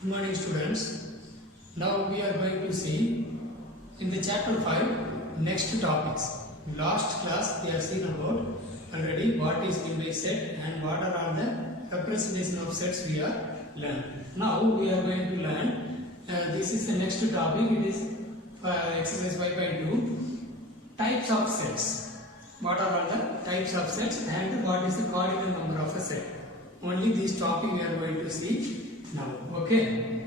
Good morning students. Now we are going to see in the chapter 5 next topics. Last class we have seen about already what is meant by set and what are all the representation of sets we are learned. Now we are going to learn this is the next topic. It is exercise 5.2 types of sets. What are all the types of sets and what is the cardinal number of a set? Only this topic we are going to see now. Okay,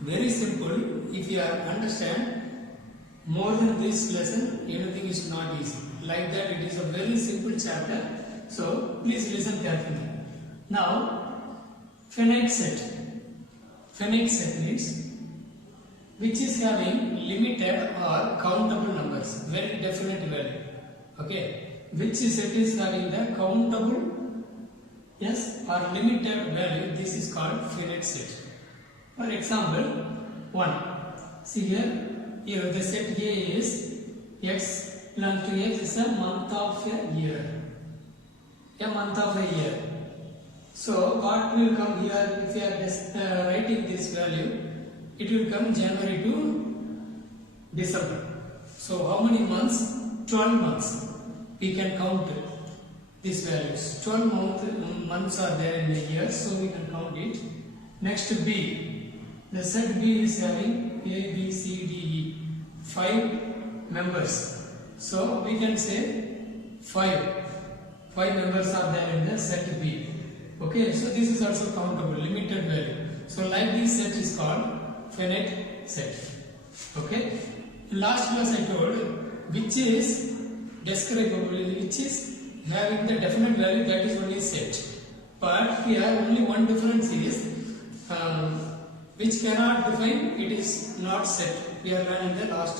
very simple. If you understand more than this lesson, anything is not easy. Like that, it is a very simple chapter. So please listen carefully. Now, finite set. Finite set means which is having limited or countable numbers, very definite value. Okay, which set is having the countable or limited value, this is called finite set. For example, 1. See here the set A is x belongs to x is a month of a year. A month of a year. So what will come here if you are writing this value? It will come January to December. So how many months? 12 months. We can count these values. 12 months are there in a year, so we can count it. Next B. The set B is having A, B, C, D, E. 5 members. So we can say 5 members are there in the set B. Okay, so this is also countable, limited value. So like this set is called finite set. Okay. In last class I told which is describable, which is having the definite value, that is only set. But here only one difference is which cannot define, it is not set. We are learning the last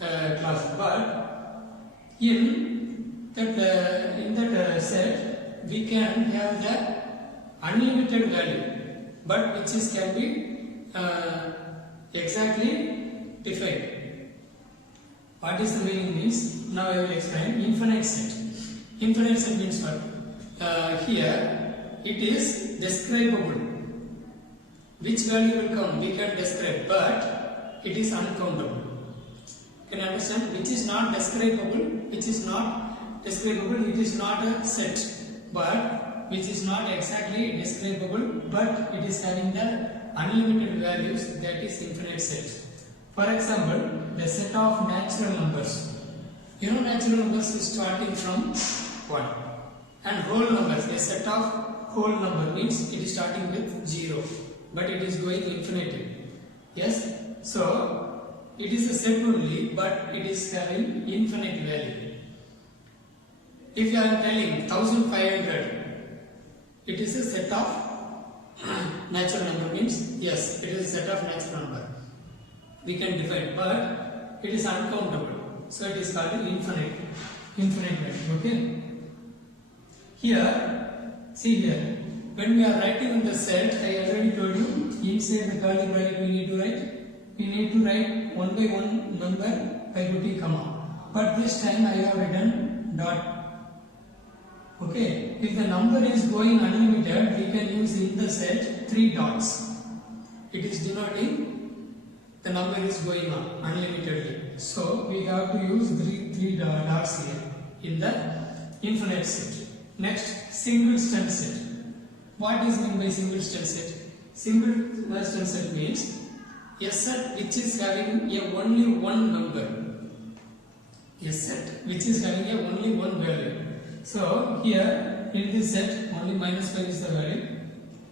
class. But in that set we can have the unlimited value, but which is can be exactly defined. What is the meaning means? Now I will explain. Infinite set. Infinite set means what? Here it is describable. Which value will come? We can describe, but it is uncountable. Can you understand? Which is not describable, which is not describable, it is not a set. But which is not exactly describable, but it is having the unlimited values, that is infinite set. For example, the set of natural numbers. You know, natural numbers is starting from 1. And whole numbers, a set of whole number means it is starting with 0, but it is going infinity. Yes? So, it is a set only, but it is having infinite value. If you are telling 1500, it is a set of natural number means, yes, it is a set of natural number. We can define, but it is uncountable. So it is called infinite value. Okay. Here, see here, when we are writing in the set, I already told you, inside the curly bracket we need to write one by one number by putting comma. But this time I have written dot. Okay. If the number is going unlimited, we can use in the set 3 dots. It is denoting the number is going on unlimitedly. So we have to use three dots here in the infinite set. Next, single stem set. What is meant by single stem set? Single stem set means a set which is having only one number. A set which is having only one value. So here in this set only -5 is the value.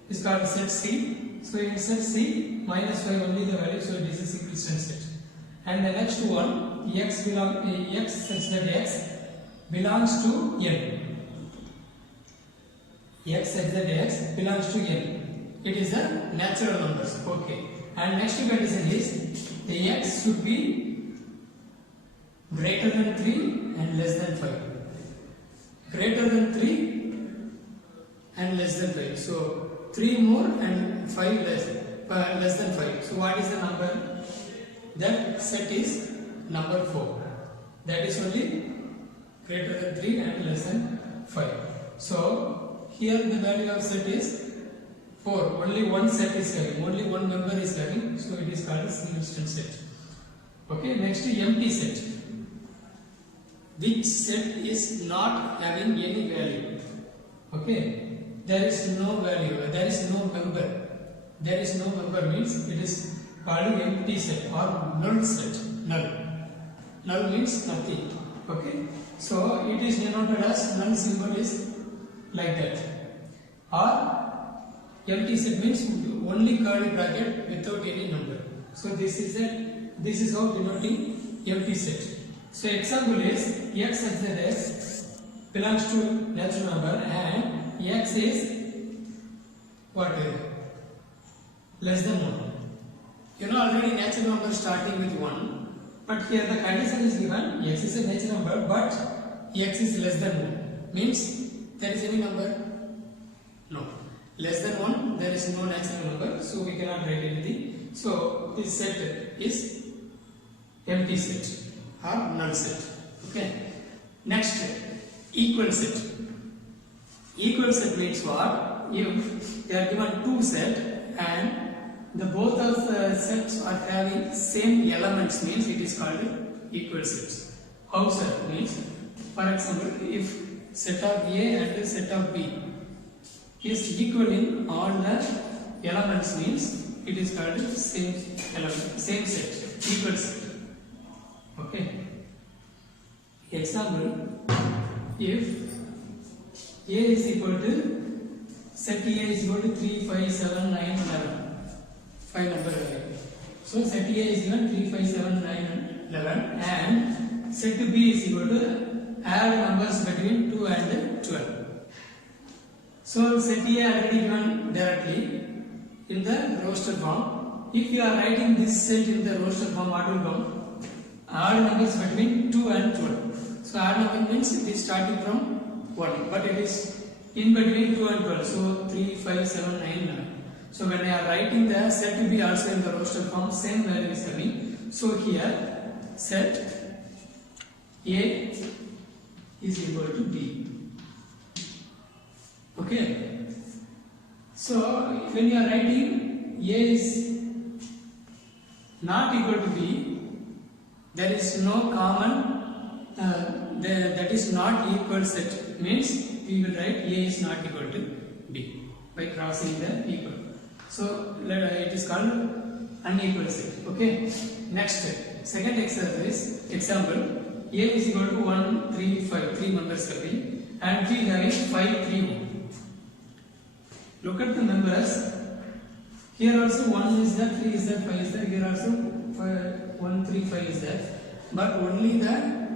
It's called set C. So in set C, -5 only the value, so it is a single stem set. And the next one, x such that x belongs to n. X such that x belongs to n. It is a natural numbers. Okay. And next condition is the x should be greater than 3 and less than 5. Greater than 3 and less than 5. So 3 more and 5 less than 5. So what is the number? That set is number 4. That is only greater than 3 and less than 5. So here the value of set is 4. Only one set is having, only one it is called singleton set. Okay, next empty set. Which set is not having any value. Okay, there is no value, there is no member. There is no member means it is called empty set or null set. Null. Null means nothing. Okay, so it is denoted as null symbol is like that. Or empty set means only curly bracket without any number. So this is how denoting empty set. So example is x such that x belongs to natural number and x is what? Less than 1. You know already natural number starting with 1, but here the condition is given x is a natural number but x is less than 1. Means there is any number? No. Less than 1 there is no natural number, so we cannot write anything. So this set is empty set or null set. Okay. Next, equal set. Equal set means what? If they are given two sets and the both of the sets are having same elements means it is called equal sets. How set means, for example, if set of A and set of B is equal in all the elements means it is called same element, same set, equal set. Okay. Example, if A is equal to set A is equal to 3, 5, 7, 9, 11. 5 number available. So set A is given 3, 5, 7, 9 and 11 and set B is equal to add numbers between 2 and 12. So set A already given directly in the roster form. If you are writing this set in the roster form, what will come? Odd numbers between 2 and 12. So odd number means it is starting from 1, but it is in between 2 and 12. So 3, 5, 7, 9, 11. So when I am writing the set to be also in the roster form, same value is coming. So here set A is equal to B. Okay. So when you are writing A is not equal to B, there is no common, that is not equal set means we will write A is not equal to B by crossing the equal. So it is called unequal set. Okay. Next, second exercise example, A is equal to 1, 3, 5, 3 members coming and we having 5, 3, 1. Look at the members. Here also 1 is there, 3 is there, 5 is there. Here also 1, 3, 5 is there. But only the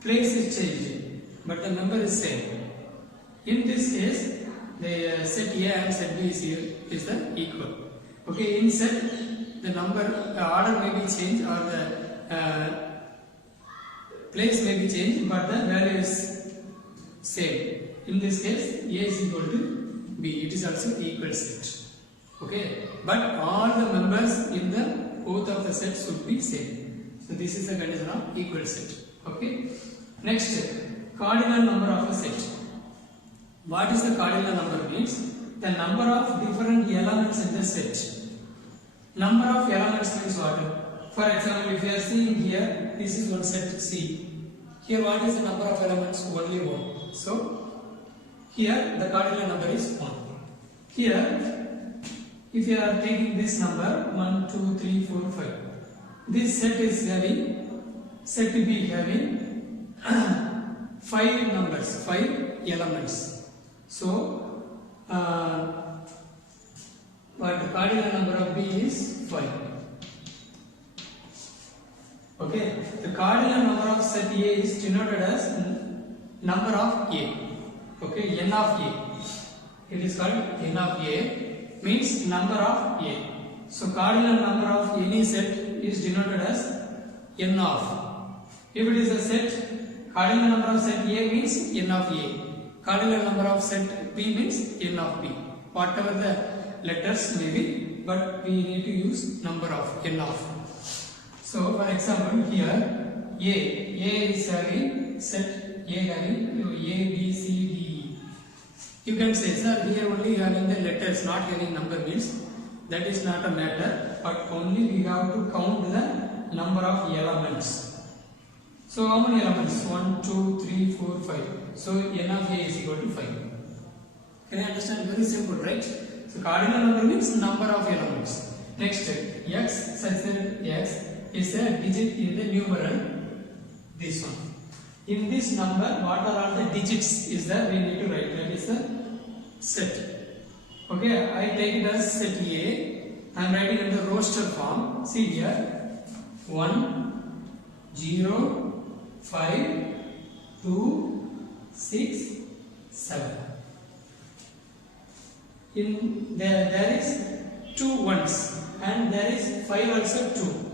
place is changing, but the number is same. In this case, the set A and set B is the equal. Okay, in set the number order may be changed or the place may be changed, but the value is same. In this case, A is equal to B. It is also equal set. Okay, but all the members in the both of the sets should be same. So this is the condition of equal set. Okay. Next, cardinal number of a set. What is the cardinal number means? The number of different elements in the set. Number of elements means what? For example, if you are seeing here, this is one set C. Here what is the number of elements? Only 1. So, here the cardinal number is 1. Here, if you are taking this number 1, 2, 3, 4, 5. This set is having, set B having 5 numbers, 5 elements. So, what the cardinal number of B is 5. Okay, the cardinal number of set A is denoted as number of A. Okay, n of A. It is called n of A, means number of A. So, cardinal number of any set is denoted as n of. If it is a set, cardinal number of set A means n of A. Cardinal number of set B means n of B. Whatever the letters may be, but we need to use number of n of. So, for example, here A is having set A having A, B, C, D, E. You can say, sir, here only having the letters, not having number means that is not a matter, but only we have to count the number of elements. So how many elements? 1, 2, 3, 4, 5. So n of a is equal to 5. Can you understand? Very simple, right? So cardinal number means number of elements. Next, x such that x is a digit in the numeral. This one. In this number, what are all the digits is that we need to write. That is the set. Okay, I take it as set A. I am writing in the roster form. See here, 1, 0, 5, 2, 6, 7. In there is 2 ones and there is 5 also 2.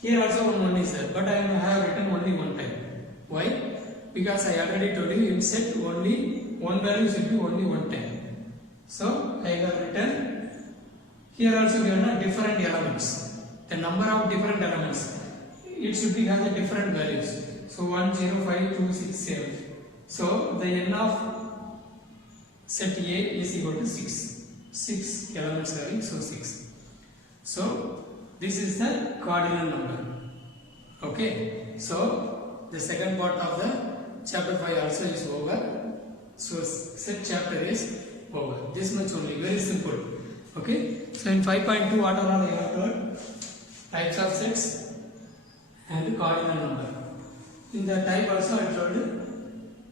Here also one is there, but I have written only one time. Why? Because I already told you in set only one value should be only one time. So I have written here also given a different elements. The number of different elements. It should be have the different values. So 1, 0, 5, 2, 6, 7. So the n of set A is equal to 6. 6 elements having, so 6. So this is the cardinal number. Okay. So the second part of the chapter 5 also is over. So set chapter is over. This much only. Very simple. Okay. So in 5.2 what are all I have told? Types of sets and cardinal number. In the type also I told you,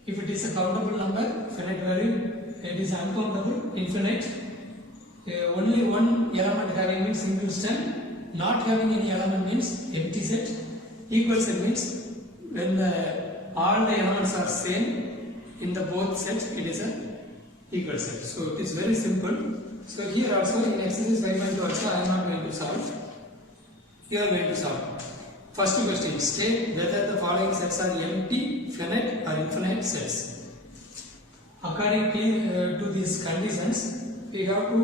if it is a countable number, finite value, it is uncountable, infinite. Only one element having means single stem, not having any element means empty set. Equal set means when all the elements are same in the both sets, it is a equal set. So it is very simple. So here also in exercise 5.2 also I am not going to solve. Here I am going to solve. First question, state whether the following sets are empty, finite or infinite sets. According to these conditions, we have to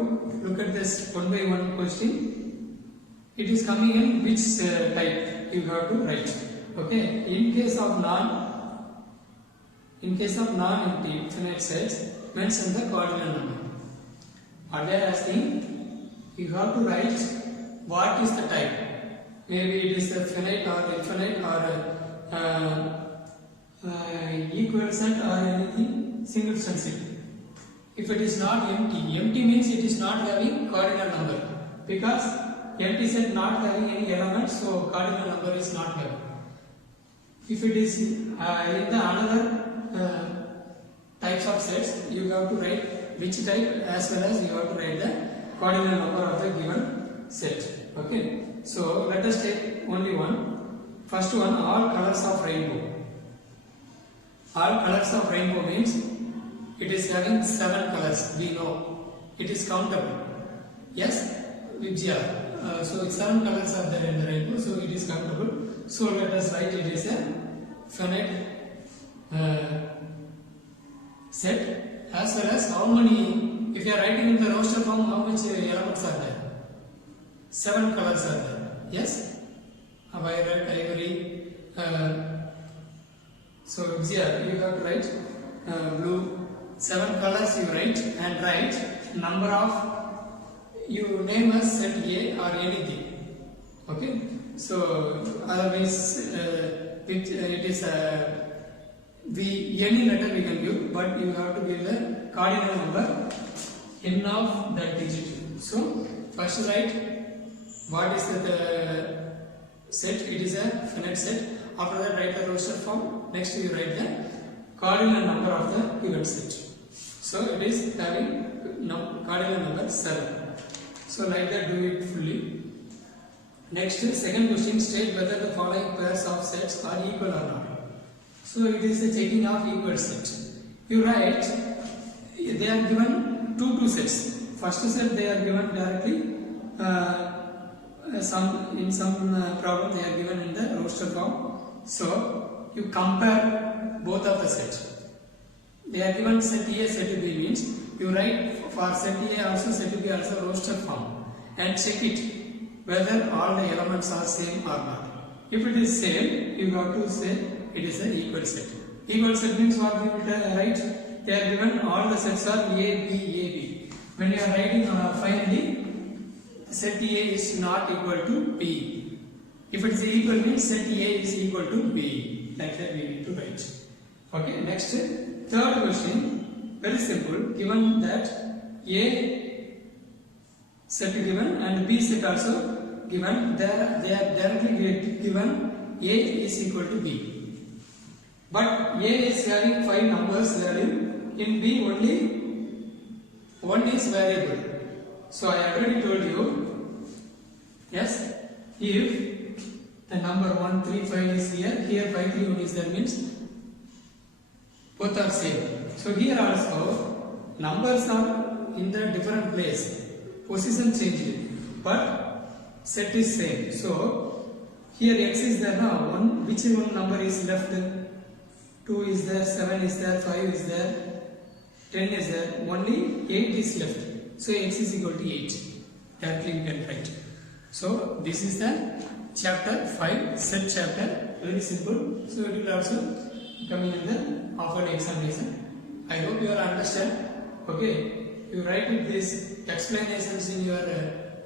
look at this one by one question. It is coming in which type you have to write. Okay. In case of non-empty infinite sets, mention the cardinal number. What they are asking, you have to write what is the type. Maybe it is a finite or infinite or equal set or anything, single set. If it is not empty means it is not having cardinal number, because empty set not having any elements, so cardinal number is not having. If it is in the another types of sets, you have to write which type as well as you have to write the cardinal number of the given set. Okay. So let us take only one. First one, all colors of rainbow. All colors of rainbow means it is having 7 colors. We know it is countable. Yes, Vijaya. So 7 colors are there in the rainbow, so it is countable. So let us write it is a finite set, as well as how many. If you are writing in the roster form, how much elements are there? 7 colors are there. Yes, violet, ivory. So Vijaya, you have to write blue. 7 colors you write and write number of, you name as set A or anything. Okay. So otherwise it is any letter we can give, but you have to give the cardinal number n of that digit. So first write what is the set. It is a finite set. After that write the roster form. Next you write the cardinal number of the given set. So it is having cardinal number 7. So like that do it fully. Next, second question, state whether the following pairs of sets are equal or not. So it is a checking of equal set. You write, they are given two sets. First set they are given directly. In some problem they are given in the roster form. So you compare both of the sets. They are given set A, set B means you write for set A also, set B also roster form and check it whether all the elements are same or not. If it is same, you have to say it is an equal set. Equal set means what we will write? They are given all the sets are A, B, A, B. when you are writing finally, set A is not equal to B. If it is equal means set A is equal to B. Like that we need to write. Okay, next, third question, very simple. Given that A set given and B set also given, they are directly given A is equal to B. But A is having 5 numbers value, in B only 1 is variable. So I already told you, yes, if the number 1, 3, 5 is here 5, 3, 1 is there, means both are same. So here also numbers are in the different place, position changed, but set is same. So here x is there now, which one number is left? 2 is there, 7 is there, 5 is there, 10 is there, only 8 is left. So x is equal to 8. Directly you can write. So this is the chapter 5, set chapter, very simple. So it will also coming in the offered examination. I hope you understand. Okay, you write it this explanations in your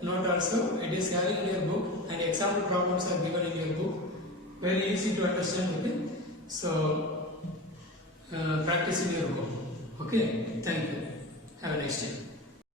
note also. It is having in your book, and example problems are given in your book. Very easy to understand. Okay, so practice in your home. Okay, thank you. Have a nice day.